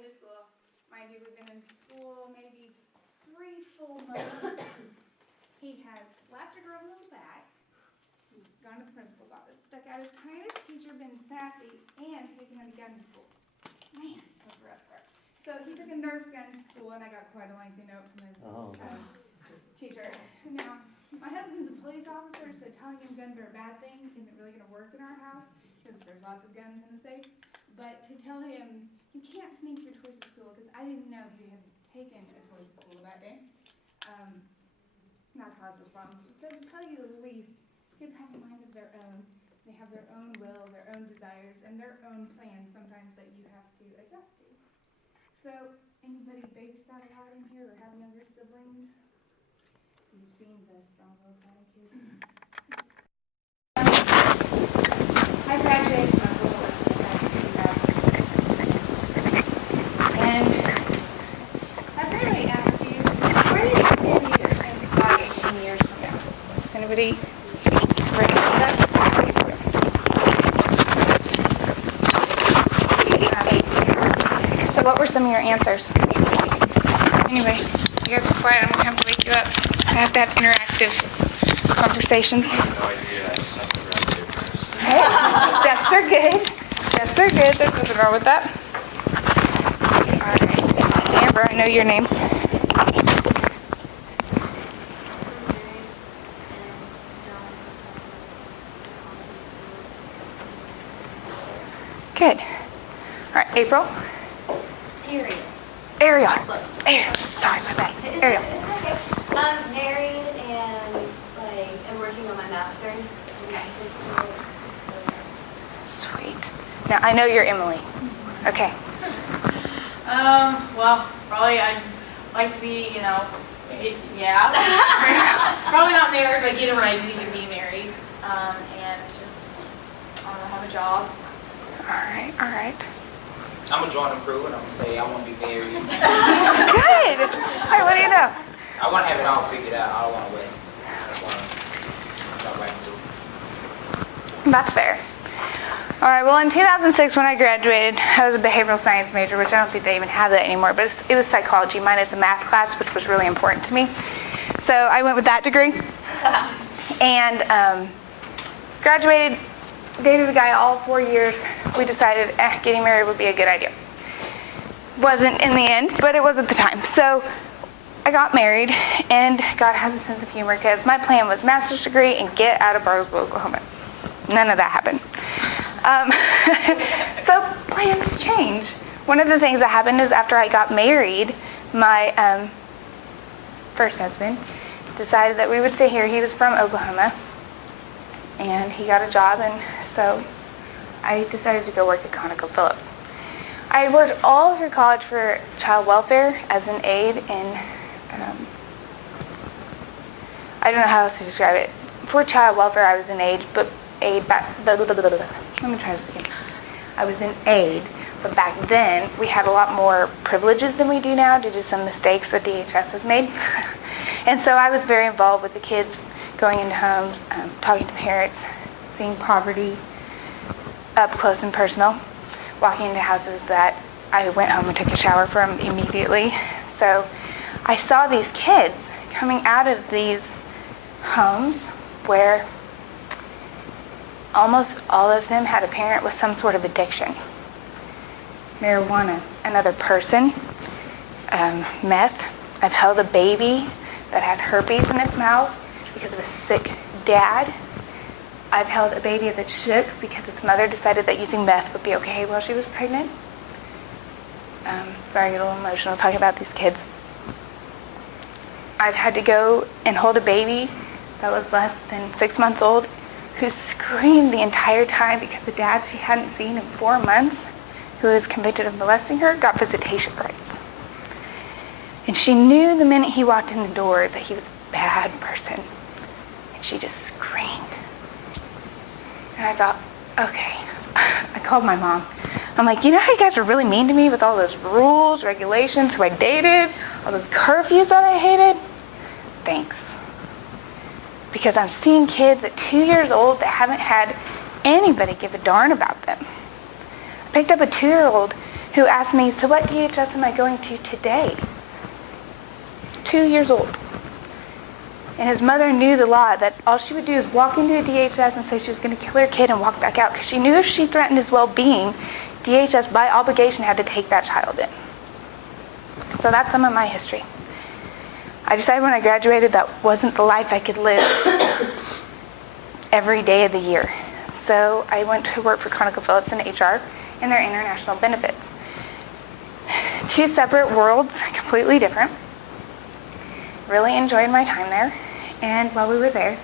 been to school. Mind you, we've been in school maybe 3 full months. He has slapped a girl in the back, gone to the principal's office, stuck out his tongue at his teacher, been sassy, and taken a gun to school. Man, that was a rough start. So he took a Nerf gun to school, and I got quite a lengthy note from his teacher. Now, my husband's a police officer, so telling him guns are a bad thing isn't really going to work in our house, because there's lots of guns in the safe. But to tell him, you can't sneak your toys to school, because I didn't know he had taken a toy to school that day, not cause us problems. So to tell you the least, kids have a mind of their own. They have their own will, their own desires, and their own plans sometimes that you have to adjust to. So, anybody babysat a lot in here or have younger siblings? So you've seen the strong-willed side of kids. I graduated from Morrow in 2006. And has anybody asked you, where do you stand in 5 to 10 years from now? Does anybody ready for that? So what were some of your answers? Anyway, you guys are quiet. I'm going to have to wake you up. I have to have interactive conversations. I have no idea. I just have to graduate first. Hey, steps are good. Steps are good. There's nothing wrong with that. All right. Amber, I know your name. Good. All right, April. Ariel. Sorry, my bad. Ariel. I'm married and I'm working on my master's in master's school. Sweet. Now I know you're Emily. Okay. Well, probably I'd like to be, yeah. Probably not married, but getting ready to be married. And just have a job. All right. I'm gonna join the crew and I'm gonna say I want to be married. Good. All right, what do you know? I want to have it all figured out. I don't want to wait. That's why I'm not right to do. That's fair. All right, well, in 2006 when I graduated, I was a behavioral science major, which I don't think they even have that anymore, but it was psychology minus a math class, which was really important to me. So I went with that degree and graduated, dated a guy all 4 years. We decided getting married would be a good idea. Wasn't in the end, but it was at the time. So I got married, and God has a sense of humor because my plan was master's degree and get out of Bartlesville, Oklahoma. None of that happened. So plans change. One of the things that happened is after I got married, my first husband decided that we would stay here. He was from Oklahoma, and he got a job, and so I decided to go work at ConocoPhillips. I worked all through college for child welfare as an aide in, I don't know how else to describe it. For child welfare, I was an aide, but let me try this again. I was an aide, but back then we had a lot more privileges than we do now due to some mistakes that DHS has made. And so I was very involved with the kids, going into homes, talking to parents, seeing poverty up close and personal, walking into houses that I went home and took a shower from immediately. So I saw these kids coming out of these homes where almost all of them had a parent with some sort of addiction. Marijuana, another person, meth. I've held a baby that had herpes in its mouth because of a sick dad. I've held a baby as it shook because its mother decided that using meth would be okay while she was pregnant. Sorry, I get a little emotional talking about these kids. I've had to go and hold a baby that was less than 6 months old who screamed the entire time because the dad she hadn't seen in 4 months, who was convicted of molesting her, got visitation rights. And she knew the minute he walked in the door that he was a bad person. And she just screamed. And I thought, okay. I called my mom. I'm like, you know how you guys are really mean to me with all those rules, regulations, who I dated, all those curfews that I hated? Thanks. Because I'm seeing kids at 2 years old that haven't had anybody give a darn about them. I picked up a 2-year-old who asked me, so what DHS am I going to today? 2 years old. And his mother knew the law that all she would do is walk into a DHS and say she was going to kill her kid and walk back out, because she knew if she threatened his well-being, DHS by obligation had to take that child in. So that's some of my history. I decided when I graduated that wasn't the life I could live every day of the year. So I went to work for ConocoPhillips in HR and their international benefits. 2 separate worlds, completely different. Really enjoyed my time there. And while we were there,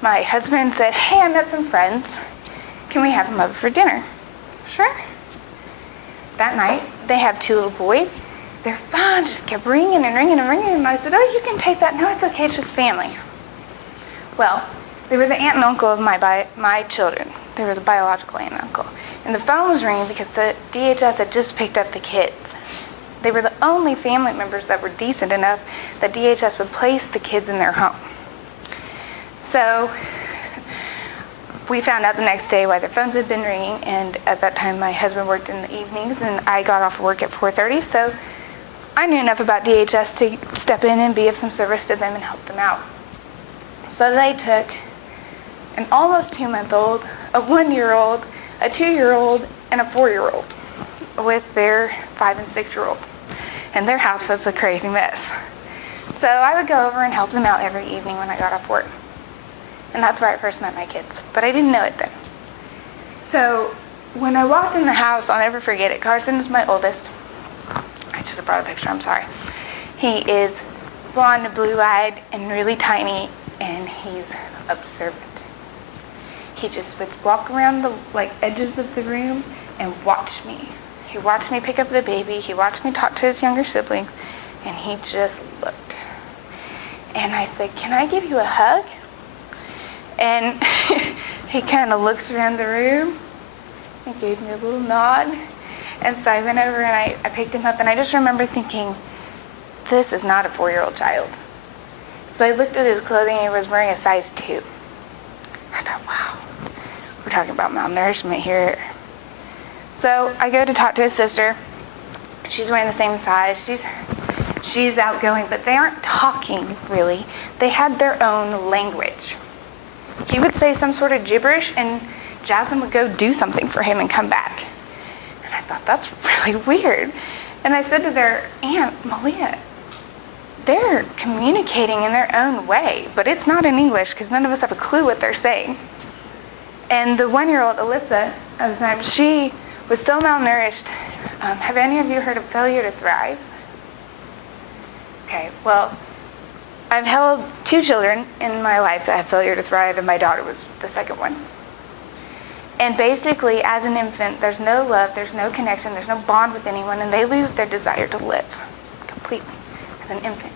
my husband said, hey, I met some friends. Can we have them over for dinner? Sure. That night, they have 2 little boys. Their phones just kept ringing and ringing and ringing. And I said, oh, you can take that. No, it's okay. It's just family. Well, they were the aunt and uncle of my children. They were the biological aunt and uncle. And the phone was ringing because the DHS had just picked up the kids. They were the only family members that were decent enough that DHS would place the kids in their home. So we found out the next day why their phones had been ringing, and at that time my husband worked in the evenings and I got off work at 4:30, so I knew enough about DHS to step in and be of some service to them and help them out. So they took an almost 2-month-old, a 1-year-old, a 2-year-old, and a 4-year-old with their 5 and 6-year-old. And their house was a crazy mess. So I would go over and help them out every evening when I got off work. And that's where I first met my kids. But I didn't know it then. So when I walked in the house, I'll never forget it. Carson is my oldest. I should have brought a picture, I'm sorry. He is blonde, blue-eyed, and really tiny, and he's observant. He just would walk around the edges of the room and watch me. He watched me pick up the baby, he watched me talk to his younger siblings, and he just looked. And I said, can I give you a hug? And he kind of looks around the room and gave me a little nod. And so I went over and I picked him up, and I just remember thinking, this is not a 4-year-old child. So I looked at his clothing, and he was wearing a size 2. I thought, wow, we're talking about malnourishment here. So I go to talk to his sister. She's wearing the same size. She's outgoing, but they aren't talking, really. They had their own language. He would say some sort of gibberish, and Jasmine would go do something for him and come back. And I thought, that's really weird. And I said to their aunt, Malia, they're communicating in their own way, but it's not in English because none of us have a clue what they're saying. And the 1-year-old, Alyssa, at the time, she was so malnourished. Have any of you heard of failure to thrive? Okay, well, I've held 2 children in my life that have failure to thrive, and my daughter was the second one. And basically, as an infant, there's no love, there's no connection, there's no bond with anyone, and they lose their desire to live completely as an infant.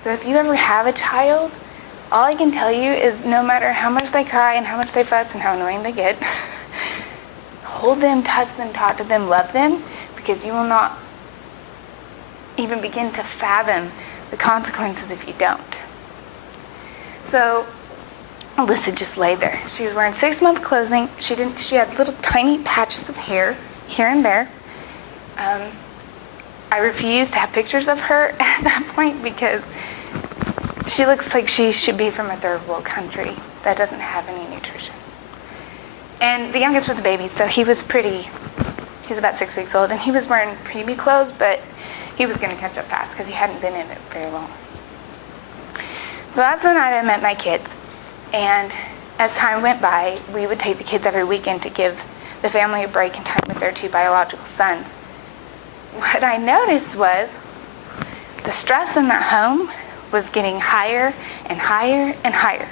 So if you ever have a child, all I can tell you is no matter how much they cry and how much they fuss and how annoying they get, hold them, touch them, talk to them, love them, because you will not even begin to fathom the consequences if you don't. So Alyssa just laid there. She was wearing 6-month clothing. She had little tiny patches of hair here and there. I refused to have pictures of her at that point because she looks like she should be from a third world country that doesn't have any nutrition. And the youngest was a baby, so he was about 6 weeks old, and he was wearing preemie clothes, but he was going to catch up fast because he hadn't been in it very long. So that's the night I met my kids. And as time went by, we would take the kids every weekend to give the family a break and time with their 2 biological sons. What I noticed was the stress in that home was getting higher and higher and higher.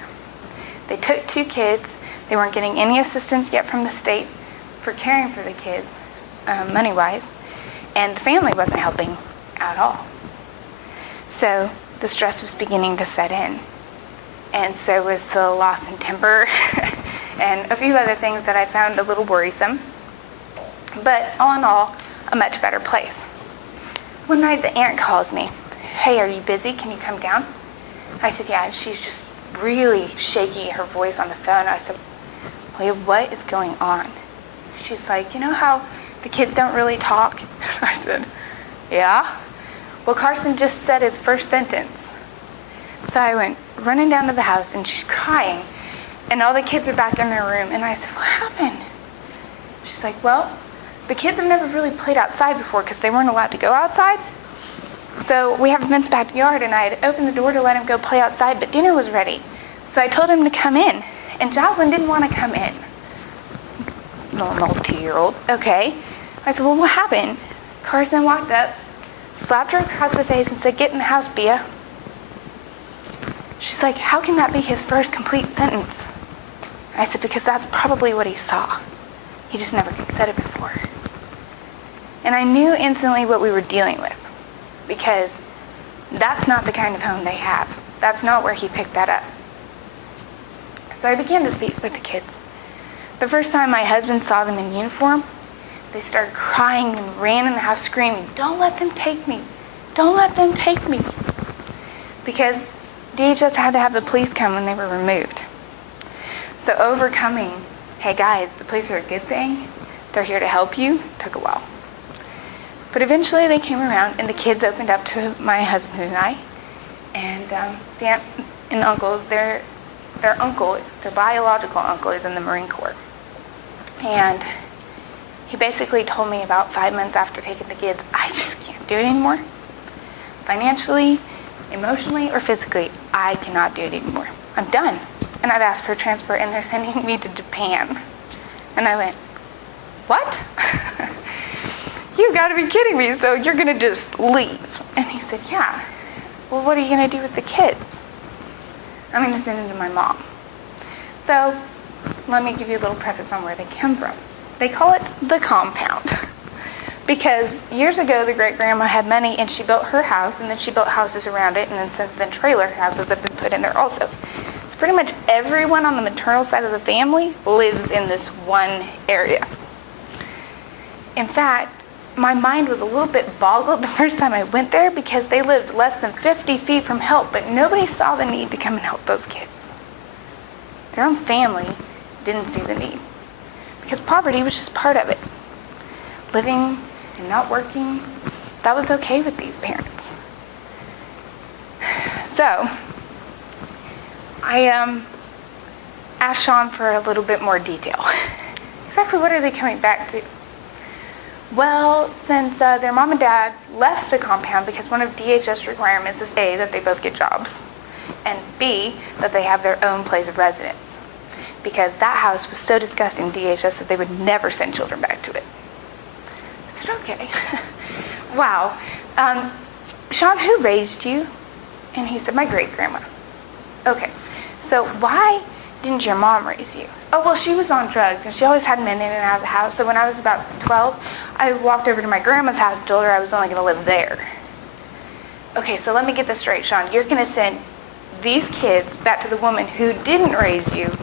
They took 2 kids. They weren't getting any assistance yet from the state for caring for the kids, money-wise, and the family wasn't helping at all. So the stress was beginning to set in. And so was the loss in temper and a few other things that I found a little worrisome. But all in all, a much better place. One night the aunt calls me. Hey, are you busy? Can you come down? I said, yeah. And she's just really shaky, her voice on the phone. I said, Leah, what is going on? She's like, you know how the kids don't really talk. I said, yeah. Well, Carson just said his first sentence. So I went running down to the house, and she's crying, and all the kids are back in their room, and I said, what happened? She's like, well, the kids have never really played outside before because they weren't allowed to go outside. So we have a fenced backyard, and I had opened the door to let him go play outside, but dinner was ready. So I told him to come in, and Jocelyn didn't want to come in. Normal 2-year-old. Okay. I said, well, what happened? Carson walked up, slapped her across the face, and said, get in the house, Bia. She's like, how can that be his first complete sentence? I said, because that's probably what he saw. He just never said it before. And I knew instantly what we were dealing with, because that's not the kind of home they have. That's not where he picked that up. So I began to speak with the kids. The first time my husband saw them in uniform, they started crying and ran in the house screaming, don't let them take me. Don't let them take me. Because DHS had to have the police come when they were removed. So overcoming, hey guys, the police are a good thing. They're here to help you, took a while. But eventually they came around, and the kids opened up to my husband and I. And the aunt and uncle, their uncle, their biological uncle, is in the Marine Corps. And he basically told me about 5 months after taking the kids, I just can't do it anymore. Financially, emotionally, or physically, I cannot do it anymore. I'm done. And I've asked for a transfer, and they're sending me to Japan. And I went, what? You've got to be kidding me, so you're going to just leave. And he said, yeah. Well, what are you going to do with the kids? I'm going to send them to my mom. So let me give you a little preface on where they come from. They call it the compound. Because years ago, the great-grandma had money, and she built her house, and then she built houses around it, and then since then, trailer houses have been put in there also. So pretty much everyone on the maternal side of the family lives in this one area. In fact, my mind was a little bit boggled the first time I went there because they lived less than 50 feet from help, but nobody saw the need to come and help those kids. Their own family didn't see the need because poverty was just part of it. Living and not working, that was okay with these parents. So, I asked Sean for a little bit more detail. Exactly what are they coming back to? Well, since their mom and dad left the compound because one of DHS requirements is A, that they both get jobs, and B, that they have their own place of residence. Because that house was so disgusting to DHS that they would never send children back to it. I said, okay. Wow. Sean, who raised you? And he said, my great-grandma. Okay. So why didn't your mom raise you? Oh, well, she was on drugs, and she always had men in and out of the house. So when I was about 12, I walked over to my grandma's house and told her I was only going to live there. Okay, so let me get this straight, Sean. You're going to send these kids back to the woman who didn't raise you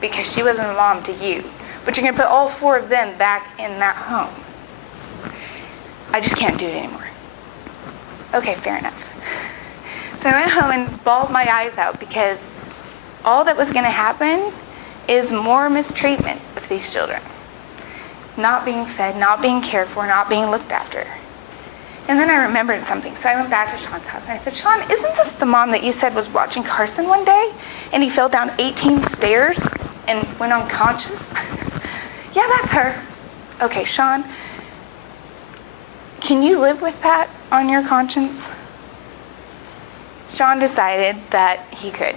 because she wasn't a mom to you. But you're going to put all 4 of them back in that home. I just can't do it anymore. Okay, fair enough. So I went home and bawled my eyes out because all that was going to happen is more mistreatment of these children. Not being fed, not being cared for, not being looked after. And then I remembered something, so I went back to Sean's house and I said, Sean, isn't this the mom that you said was watching Carson one day and he fell down 18 stairs and went unconscious? Yeah, that's her. Okay, Sean, can you live with that on your conscience? Sean decided that he could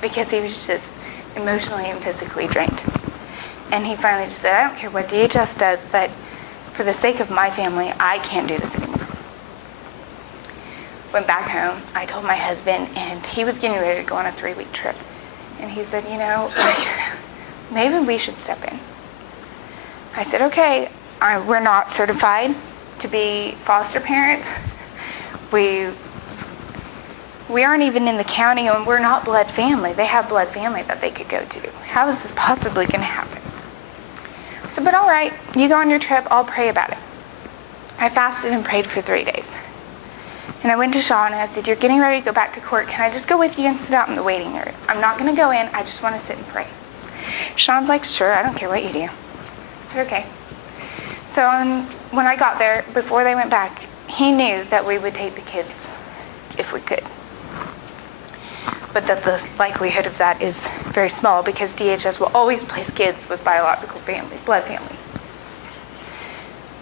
because he was just emotionally and physically drained. And he finally just said, I don't care what DHS does, but for the sake of my family, I can't do this anymore. Went back home, I told my husband, and he was getting ready to go on a 3-week trip. And he said, you know, maybe we should step in. I said, okay, we're not certified to be foster parents. We aren't even in the county, and we're not blood family. They have blood family that they could go to. How is this possibly going to happen? I said, but all right, you go on your trip, I'll pray about it. I fasted and prayed for 3 days. And I went to Sean and I said, you're getting ready to go back to court. Can I just go with you and sit out in the waiting area? I'm not going to go in. I just want to sit and pray. Sean's like, sure, I don't care what you do. I said, okay. So when I got there, before they went back, he knew that we would take the kids if we could. But that the likelihood of that is very small because DHS will always place kids with biological family, blood family.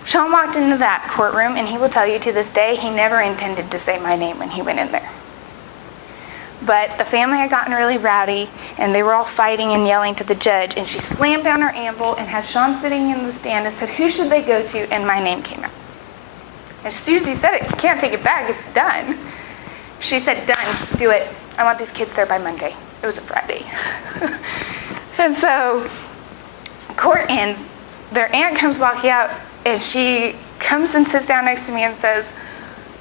Sean walked into that courtroom, and he will tell you to this day he never intended to say my name when he went in there. But the family had gotten really rowdy, and they were all fighting and yelling to the judge, and she slammed down her anvil and had Sean sitting in the stand and said, "Who should they go to?" And my name came out. As soon as he said it, you can't take it back, it's done. She said, "Done, do it. I want these kids there by Monday." It was a Friday. And so court ends, their aunt comes walking out, and she comes and sits down next to me and says,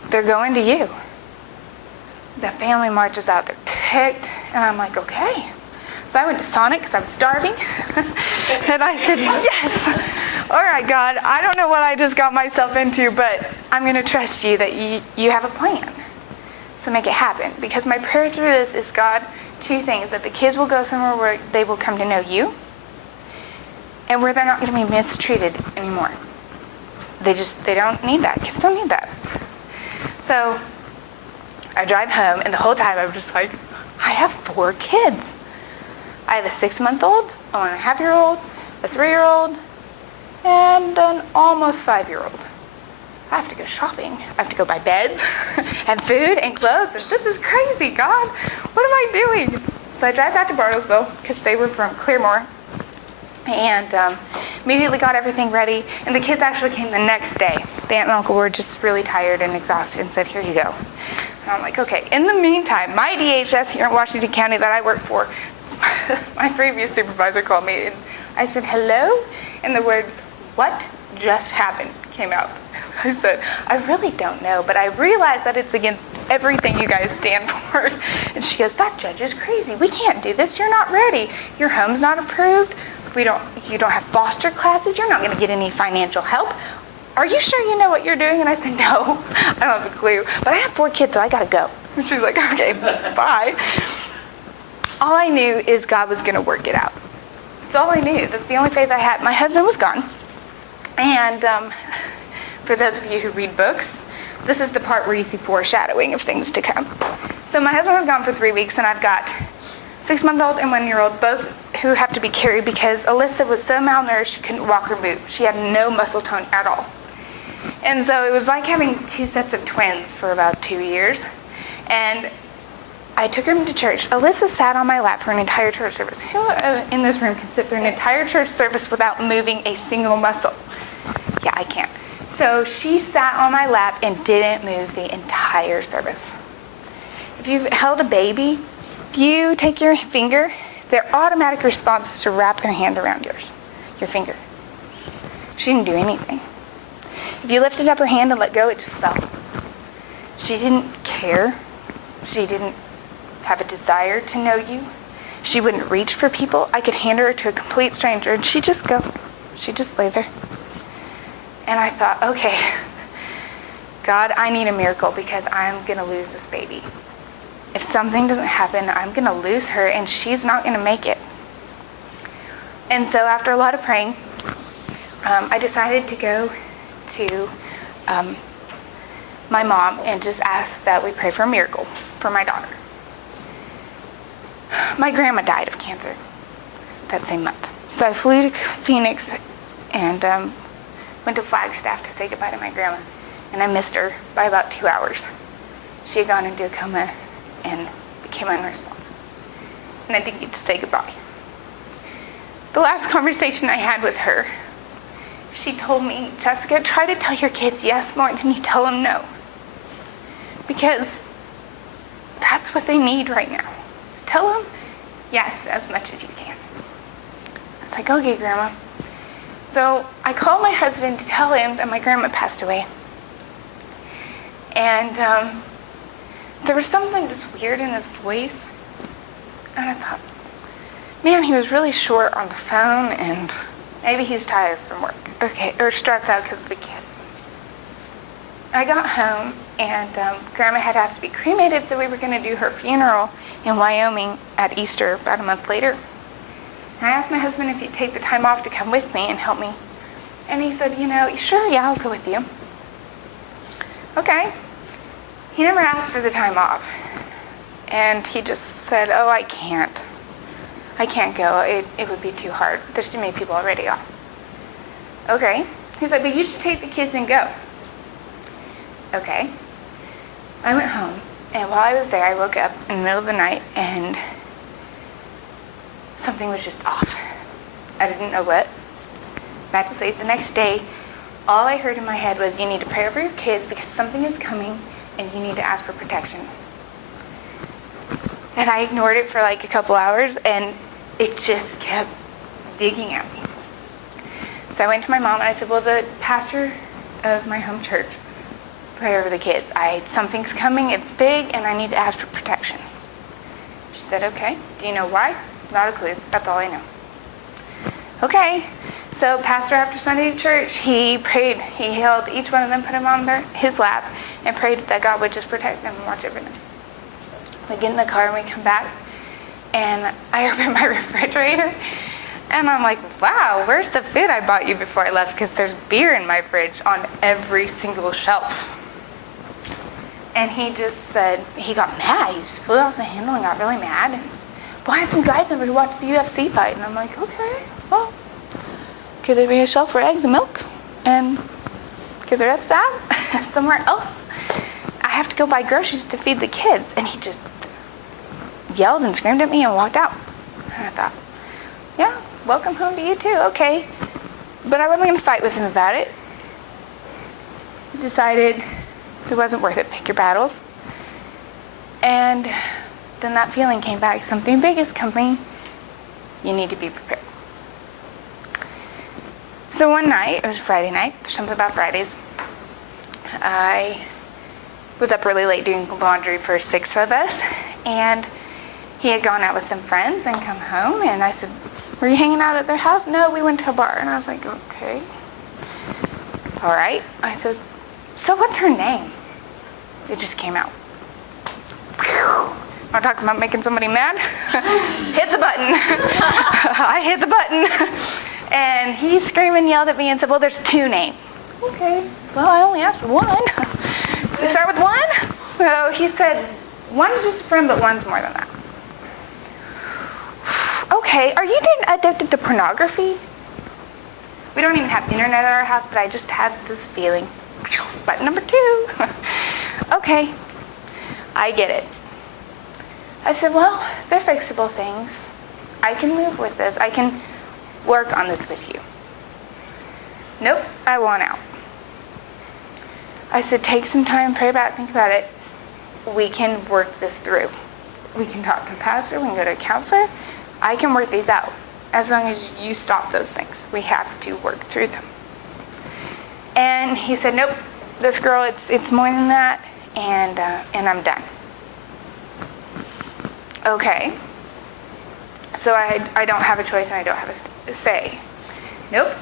"They're going to you." The family marches out, they're ticked, and I'm like, okay. So I went to Sonic because I was starving, and I said, yes. All right, God, I don't know what I just got myself into, but I'm going to trust you that you have a plan. So make it happen. Because my prayer through this is, God, two things: that the kids will go somewhere where they will come to know you, and where they're not going to be mistreated anymore. They don't need that. Kids don't need that. So I drive home, and the whole time I'm just like, I have 4 kids. I have a 6-month-old, a 1.5-year-old, a 3-year-old, and an almost 5-year-old. I have to go shopping. I have to go buy beds and food and clothes, and this is crazy, God. What am I doing? So I drive back to Bartlesville because they were from Claremore, and immediately got everything ready. And the kids actually came the next day. The aunt and uncle were just really tired and exhausted and said, "Here you go." And I'm like, okay. In the meantime, my DHS here in Washington County that I work for, my previous supervisor called me, and I said, "Hello?" And the words, "What just happened?" came out. I said, "I really don't know, but I realize that it's against everything you guys stand for." And she goes, "That judge is crazy. We can't do this. You're not ready. Your home's not approved. You don't have foster classes. You're not going to get any financial help. Are you sure you know what you're doing?" And I said, "No, I don't have a clue, but I have 4 kids, so I got to go." And she's like, "Okay, bye." All I knew is God was going to work it out. That's all I knew. That's the only faith I had. My husband was gone. And for those of you who read books, this is the part where you see foreshadowing of things to come. So my husband was gone for 3 weeks, and I've got 6-month-old and 1-year-old, both who have to be carried because Alyssa was so malnourished she couldn't walk or move. She had no muscle tone at all. And so it was like having 2 sets of twins for about 2 years. And I took her to church. Alyssa sat on my lap for an entire church service. Who in this room can sit through an entire church service without moving a single muscle? Yeah, I can't. So she sat on my lap and didn't move the entire service. If you've held a baby, if you take your finger, their automatic response is to wrap their hand around your finger. She didn't do anything. If you lifted up her hand and let go, it just fell. She didn't care. She didn't have a desire to know you. She wouldn't reach for people. I could hand her to a complete stranger, and she'd just go. She'd just lay there. And I thought, okay, God, I need a miracle because I'm going to lose this baby. If something doesn't happen, I'm going to lose her, and she's not going to make it. And so after a lot of praying, I decided to go to my mom and just ask that we pray for a miracle for my daughter. My grandma died of cancer that same month. So I flew to Phoenix and went to Flagstaff to say goodbye to my grandma. And I missed her by about 2 hours. She had gone into a coma and became unresponsive. And I didn't get to say goodbye. The last conversation I had with her, she told me, "Jessica, try to tell your kids yes more than you tell them no. Because that's what they need right now. Is tell them yes as much as you can." I was like, "Okay, Grandma." So I called my husband to tell him that my grandma passed away. And there was something just weird in his voice. And I thought, man, he was really short on the phone, and maybe he's tired from work. Okay, or stressed out because of the kids. I got home, and Grandma had asked to be cremated, so we were going to do her funeral in Wyoming at Easter about a month later. And I asked my husband if he'd take the time off to come with me and help me And he said, sure, yeah, I'll go with you. Okay. He never asked for the time off. And he just said, oh, I can't go. It would be too hard. There's too many people already off. Okay. He's like, but you should take the kids and go. Okay. I went home, and while I was there, I woke up in the middle of the night, and something was just off. I didn't know what. Back to sleep. The next day, all I heard in my head was, you need to pray over your kids because something is coming, and you need to ask for protection. And I ignored it for like a couple hours, and it just kept digging at me. So I went to my mom, and I said, well, the pastor of my home church, pray over the kids. Something's coming, it's big, and I need to ask for protection. She said, okay. Do you know why? Not a clue. That's all I know. Okay. So pastor after Sunday church, he prayed. He held each one of them, put them on his lap, and prayed that God would just protect them and watch over them. We get in the car and we come back, and I open my refrigerator, and I'm like, wow, where's the food I bought you before I left? Because there's beer in my fridge on every single shelf. And he just said, he got mad. He just flew off the handle and got really mad. And, well, I had some guys over who watched the UFC fight. And I'm like, okay, well, could there be a shelf for eggs and milk? And could the rest of that somewhere else? I have to go buy groceries to feed the kids. And he just yelled and screamed at me and walked out. And I thought, yeah, welcome home to you too, okay. But I wasn't going to fight with him about it. Decided it wasn't worth it. Pick your battles. And then that feeling came back. Something big is coming. You need to be prepared. So one night, it was Friday night. There's something about Fridays. I was up really late doing laundry for 6 of us. And he had gone out with some friends and come home. And I said, were you hanging out at their house? No, we went to a bar. And I was like, okay. All right. I said, so what's her name? It just came out. Whew. I'm talking about making somebody mad. Hit the button. I hit the button. And he screamed and yelled at me and said, well, there's 2 names. Okay. Well, I only asked for 1. We start with 1? So he said, one's just a friend, but one's more than that. Okay. Are you addicted to pornography? We don't even have internet at our house, but I just had this feeling. Button number 2. Okay, I get it. I said, well, they're fixable things. I can move with this. I can work on this with you. Nope, I want out. I said, take some time, pray about it, think about it. We can work this through. We can talk to a pastor, we can go to a counselor. I can work these out as long as you stop those things. We have to work through them. And he said, nope, this girl, it's more than that, and I'm done. Okay. So I don't have a choice and I don't have a say. Nope.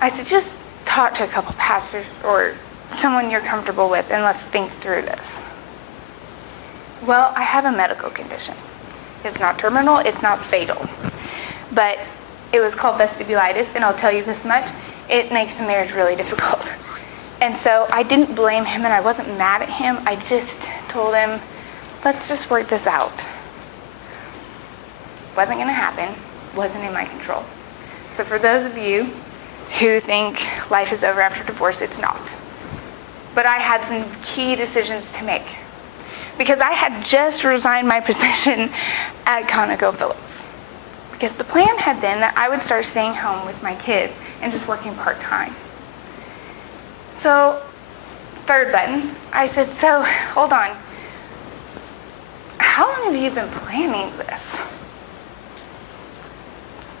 I said, just talk to a couple pastors or someone you're comfortable with and let's think through this. Well, I have a medical condition. It's not terminal, it's not fatal. But it was called vestibulitis, and I'll tell you this much, it makes a marriage really difficult. And so I didn't blame him and I wasn't mad at him. I just told him, let's just work this out. Wasn't going to happen, wasn't in my control. So for those of you who think life is over after divorce, it's not. But I had some key decisions to make because I had just resigned my position at ConocoPhillips. Because the plan had been that I would start staying home with my kids and just working part-time. So, third button, I said, so, hold on. How long have you been planning this?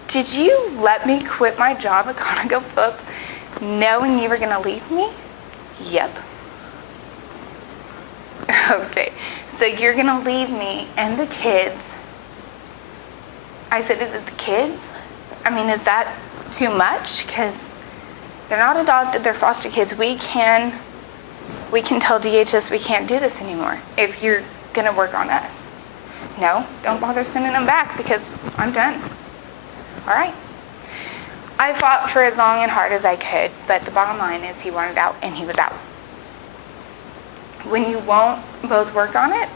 Did you let me quit my job at ConocoPhillips knowing you were going to leave me? Yep. Okay, so you're going to leave me and the kids. I said, is it the kids? I mean, is that too much? Because they're not adopted, they're foster kids. We can tell DHS we can't do this anymore if you're going to work on us. No, don't bother sending them back because I'm done. All right. I fought for as long and hard as I could, but the bottom line is he wanted out, and he was out. When you won't both work on it,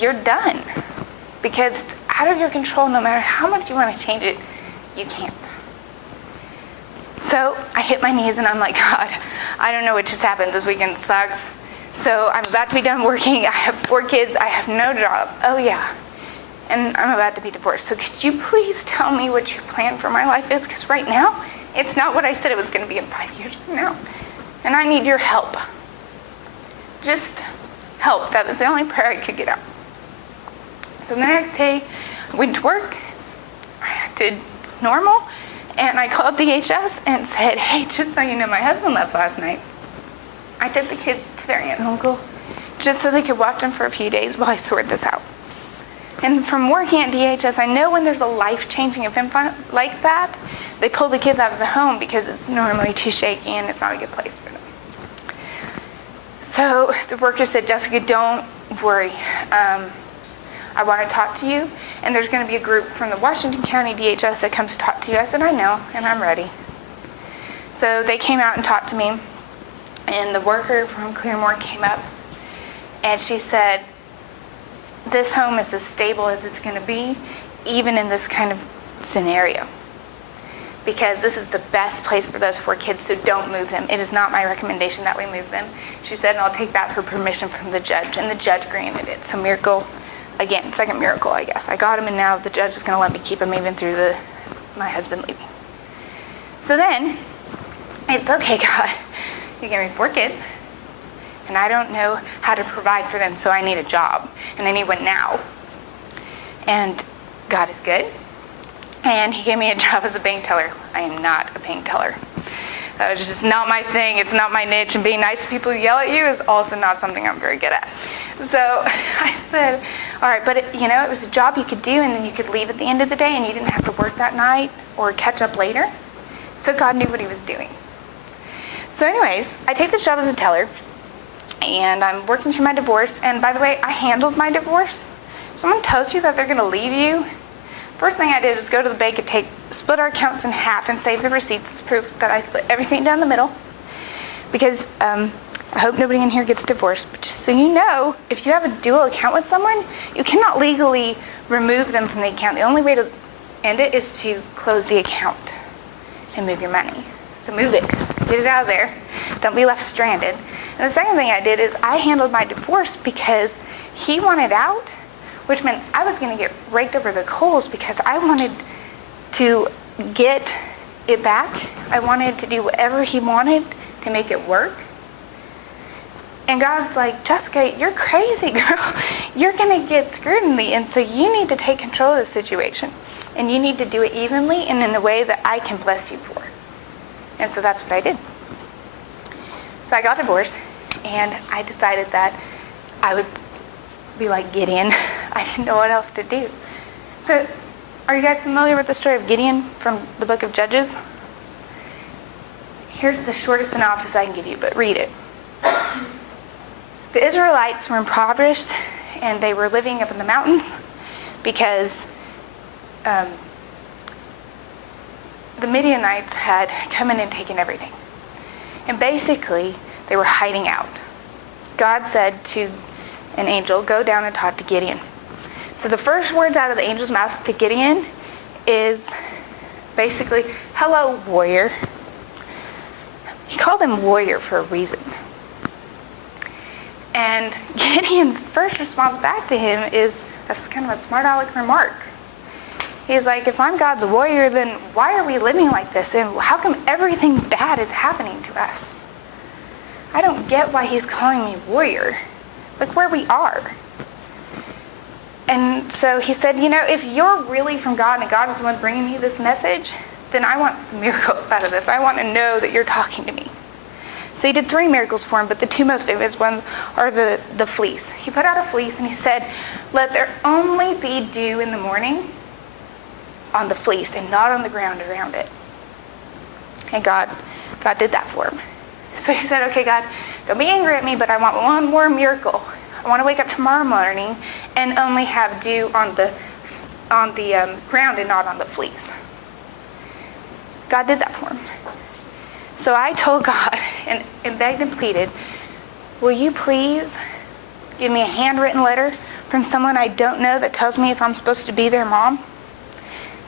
you're done. Because it's out of your control. No matter how much you want to change it, you can't. So I hit my knees and I'm like, God, I don't know what just happened. This weekend sucks. So I'm about to be done working. I have 4 kids. I have no job. Oh yeah. And I'm about to be divorced. So could you please tell me what your plan for my life is? Because right now, it's not what I said it was going to be in 5 years from now. And I need your help. Just help. That was the only prayer I could get out. So the next day, I went to work. I acted normal. And I called DHS and said, hey, just so you know, my husband left last night. I took the kids to their aunt and uncle's just so they could watch them for a few days while I sort this out. And from working at DHS, I know when there's a life-changing event like that, they pull the kids out of the home because it's normally too shaky and it's not a good place for them. So the worker said, Jessica, don't worry. I want to talk to you, and there's going to be a group from the Washington County DHS that comes to talk to you. I said, I know, and I'm ready. So they came out and talked to me, and the worker from Claremore came up, and she said, this home is as stable as it's going to be, even in this kind of scenario, because this is the best place for those 4 kids, so don't move them. It is not my recommendation that we move them. She said, and I'll take that for permission from the judge, and the judge granted it. So miracle. Again, second miracle, I guess. I got him, and now the judge is going to let me keep him even through my husband leaving. So then, it's okay, God. You gave me 4 kids, and I don't know how to provide for them, so I need a job, and I need one now. And God is good, and he gave me a job as a bank teller. I am not a bank teller. That was just not my thing. It's not my niche, and being nice to people who yell at you is also not something I'm very good at. So I said, all right, but it was a job you could do, and then you could leave at the end of the day, and you didn't have to work that night or catch up later. So God knew what he was doing. So anyways, I take this job as a teller, and I'm working through my divorce. And by the way, I handled my divorce. If someone tells you that they're going to leave you, first thing I did is go to the bank and split our accounts in half and save the receipts as proof that I split everything down the middle. Because I hope nobody in here gets divorced, but just so you know, if you have a dual account with someone, you cannot legally remove them from the account. The only way to end it is to close the account and move your money. So move it, get it out of there, don't be left stranded. And the second thing I did is I handled my divorce because he wanted out, which meant I was going to get raked over the coals because I wanted to get it back. I wanted to do whatever he wanted to make it work. And God's like, Jessica, you're crazy, girl. You're going to get scrutiny, and so you need to take control of the situation. And you need to do it evenly and in a way that I can bless you for. And so that's what I did. So I got divorced, and I decided that I would be like Gideon. I didn't know what else to do. So are you guys familiar with the story of Gideon from the book of Judges? Here's the shortest synopsis I can give you, but read it. The Israelites were impoverished, and they were living up in the mountains because the Midianites had come in and taken everything. And basically, they were hiding out. God said to an angel, go down and talk to Gideon. So the first words out of the angel's mouth to Gideon is basically, hello, warrior. He called him warrior for a reason. And Gideon's first response back to him is, that's kind of a smart aleck remark. He's like, if I'm God's warrior, then why are we living like this? And how come everything bad is happening to us? I don't get why he's calling me warrior. Look where we are. And so he said, if you're really from God and God is the one bringing me this message, then I want some miracles out of this. I want to know that you're talking to me. So he did 3 miracles for him, but the 2 most famous ones are the fleece. He put out a fleece and he said, let there only be dew in the morning on the fleece and not on the ground around it. And God did that for him. So he said, okay, God, don't be angry at me, but I want one more miracle. I want to wake up tomorrow morning and only have dew on the ground and not on the fleece. God did that for him. So I told God and begged and pleaded, will you please give me a handwritten letter from someone I don't know that tells me if I'm supposed to be their mom?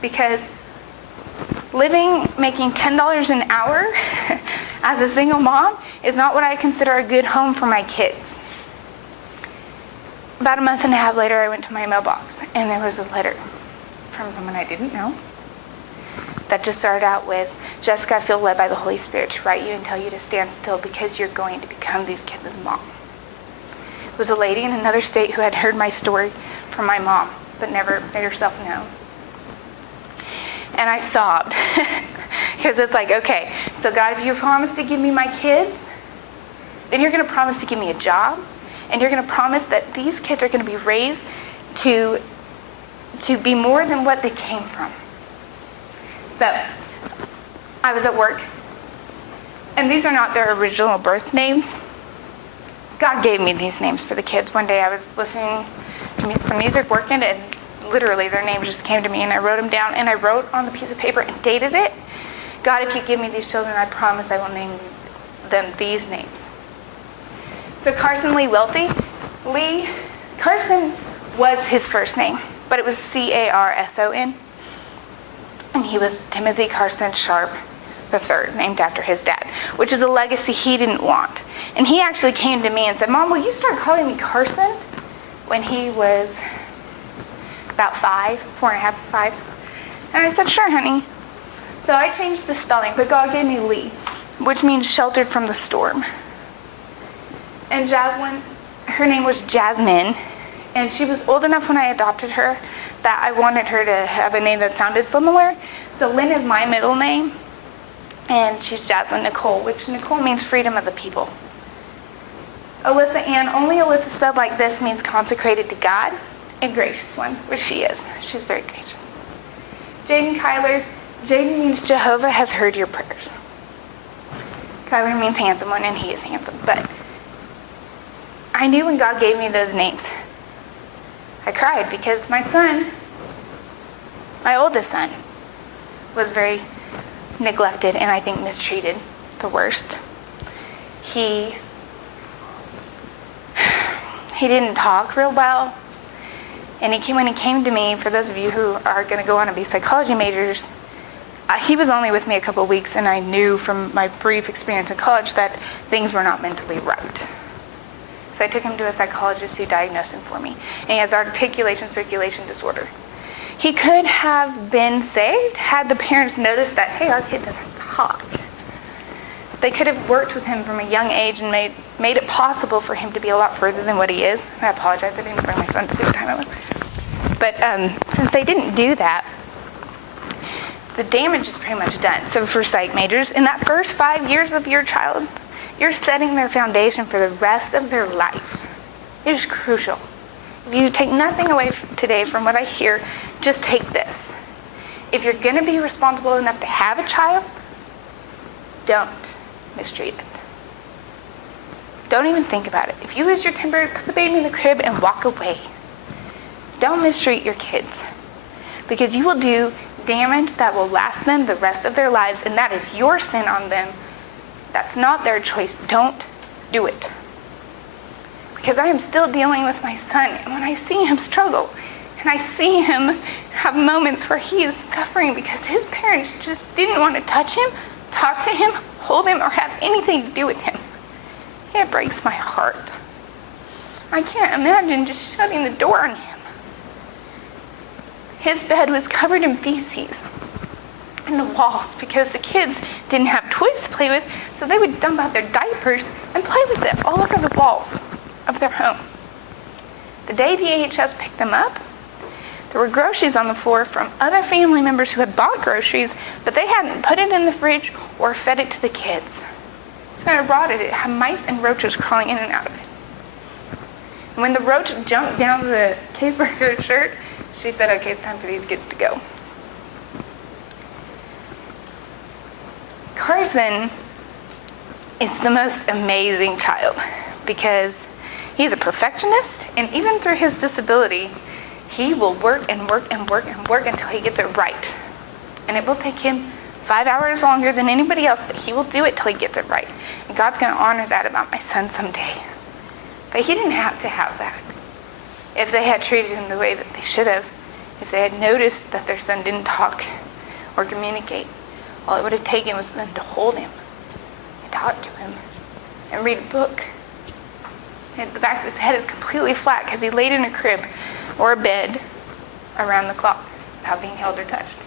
Because making $10 an hour as a single mom is not what I consider a good home for my kids. About a month and a half later, I went to my mailbox, and there was a letter from someone I didn't know that just started out with, Jessica, I feel led by the Holy Spirit to write you and tell you to stand still because you're going to become these kids' mom. It was a lady in another state who had heard my story from my mom, but never made herself known. And I sobbed because it's like, okay, so God, if you promise to give me my kids, then you're going to promise to give me a job, and you're going to promise that these kids are going to be raised to be more than what they came from. So I was at work, and these are not their original birth names. God gave me these names for the kids. One day I was listening to some music, working, and literally their names just came to me, and I wrote them down, and I wrote on the piece of paper and dated it. God, if you give me these children, I promise I will name them these names. So Carson Lee Welty. Carson was his first name, but it was Carson. And he was Timothy Carson Sharp III, named after his dad, which is a legacy he didn't want. And he actually came to me and said, Mom, will you start calling me Carson? When he was about 4.5, 5. And I said, sure, honey. So I changed the spelling, but God gave me Lee, which means sheltered from the storm. And Jaslyn, her name was Jasmine, and she was old enough when I adopted her that I wanted her to have a name that sounded similar. So Lynn is my middle name, and she's Jaslyn Nicole, which Nicole means freedom of the people. Alyssa Ann, only Alyssa spelled like this, means consecrated to God and gracious one, which she is. She's very gracious. Jaden Kyler, Jaden means Jehovah has heard your prayers. Kyler means handsome one, and he is handsome. But I knew when God gave me those names, I cried because my son, my oldest son, was very neglected and I think mistreated the worst. He didn't talk real well. And when he came to me, for those of you who are going to go on and be psychology majors, he was only with me a couple of weeks, and I knew from my brief experience in college that things were not mentally right. So I took him to a psychologist who diagnosed him for me. And he has articulation circulation disorder. He could have been saved had the parents noticed that, hey, our kid doesn't talk. They could have worked with him from a young age and made it possible for him to be a lot further than what he is. I apologize, I didn't bring my phone to see what time it was. But since they didn't do that, the damage is pretty much done. So for psych majors, in that first 5 years of your child, you're setting their foundation for the rest of their life. It is crucial. If you take nothing away today from what I hear, just take this. If you're going to be responsible enough to have a child, don't mistreat it. Don't even think about it. If you lose your temper, put the baby in the crib and walk away. Don't mistreat your kids, because you will do damage that will last them the rest of their lives, and that is your sin on them. That's not their choice. Don't do it. Because I am still dealing with my son, and when I see him struggle, and I see him have moments where he is suffering because his parents just didn't want to touch him, talk to him, hold him, or have anything to do with him, it breaks my heart. I can't imagine just shutting the door on him. His bed was covered in feces in the walls because the kids didn't have toys to play with, so they would dump out their diapers and play with it all over the walls of their home. The day DHS picked them up, there were groceries on the floor from other family members who had bought groceries, but they hadn't put it in the fridge or fed it to the kids. So when I brought it, it had mice and roaches crawling in and out of it. And when the roach jumped down the caseworker's shirt, she said, okay, it's time for these kids to go. Carson is the most amazing child because he's a perfectionist, and even through his disability, he will work and work and work and work until he gets it right. And it will take him 5 hours longer than anybody else, but he will do it till he gets it right. And God's going to honor that about my son someday. But he didn't have to have that. If they had treated him the way that they should have, if they had noticed that their son didn't talk or communicate, all it would have taken was them to hold him and talk to him and read a book. And the back of his head is completely flat because he laid in a crib or a bed around the clock without being held or touched.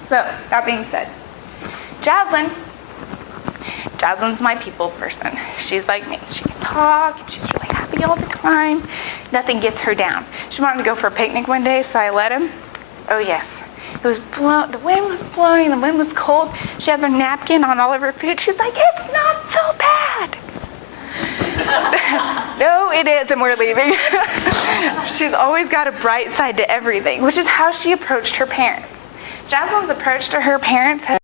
So, that being said, Jasline's my people person. She's like me. She can talk, and she's really happy all the time. Nothing gets her down. She wanted to go for a picnic one day, so I let him. Oh yes. It was the wind was blowing, the wind was cold. She has her napkin on all of her food. She's like, it's not so bad. No, it is, and we're leaving. She's always got a bright side to everything, which is how she approached her parents. Jasline's approach to her parents has